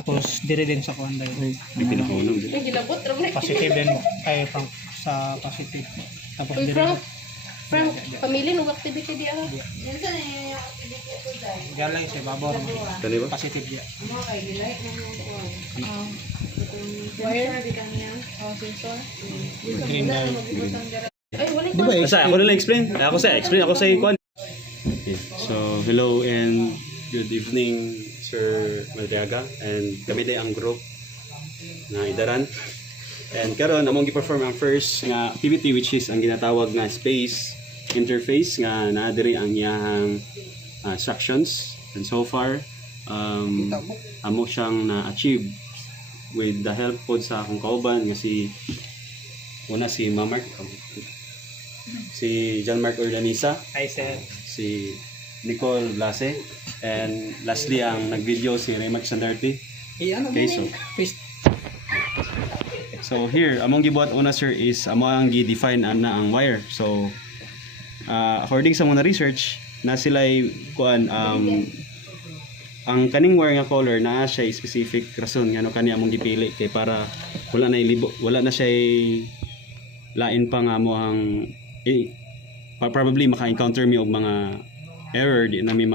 Tapos dire din sa kuan daw. May pinakaunong. Yung gilabot, Romney. Positive din mo. Ay pang sa positive. Tapos Uy, dire. Frank, pamilya nung activity di ako. Galay sa babor. Tali ba? Positive dia. Wire, di kanya. Oh, sensor. Green daw. Ay, wala Di ba? Basta ako na lang explain. Ako sa kwan. Okay. So, hello and good evening Sir Maldiaga and kami day ang group na Idaran. And karon among gi-perform ang first nga activity which is ang ginatawag nga space interface nga naa diri ang iyang instructions. And so far amo siyang na-achieve with the help pod sa akong kauban nga si Mamark, si John Mark Ordanisa, Ay sir. si Nicole Blase, and lastly ang nag-video si Remax Sandarte. Okay, so here among gibuhat una sir is amo ang gi-define ana ang wire. So according sa mga research na sila'y kuan ang kaning wire nga color na siya specific rason nga no kani among gipili kay para wala na siya lain pa nga mo ang probably maka-encounter mi og mga error di na mi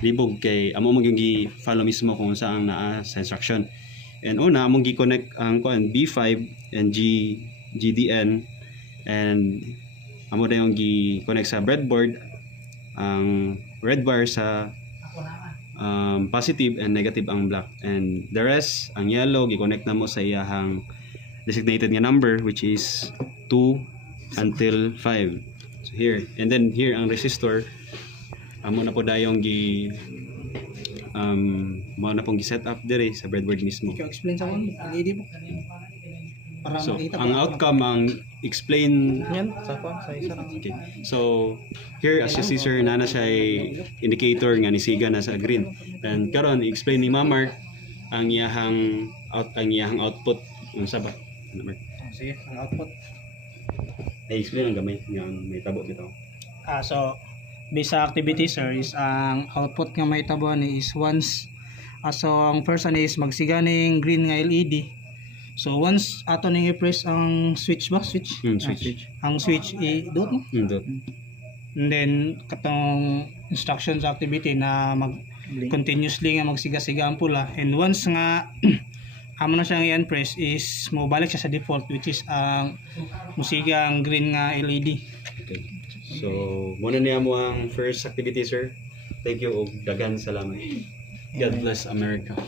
libog kay amo maging gi-follow mismo kung saan naa sa instruction. And una among gi-connect ang kuan B5 and GDN, and amo dayon gi-connect sa breadboard ang red wire sa positive and negative ang black, and the rest ang yellow gi-connect namo sa iyahang designated nga number which is 2 until 5. So here, and then here ang resistor amo na po dayong mo na pong gi-set up dire sa breadboard mismo. Ikaw explain sa kuan. LED mo. Para So makita ang outcome ang explain. yan sa kuan sa isa lang. Okay. So here as you see sir nana siya indicator nga ni siga na sa green. And karon i-explain ni Mamark ang iyahang output unsa ba? Ano ba? Sige, ang output. I-explain ang gamay nga may tabo bitaw. So based sa activity sir is ang output nga may tabo ni is once so ang first one is magsiga ning green nga LED. So once ato ning i-press ang switch ba? Switch? Switch. Ang switch i-dot mo? Dot. And then katong instruction sa activity na mag continuously nga magsiga-siga ang pula, and once nga amo na siyang i-press is mo balik siya sa default which is ang musiga ang green nga LED. Okay. So muna niya mo ang first activity sir. Thank you og daghang salamat. God bless America.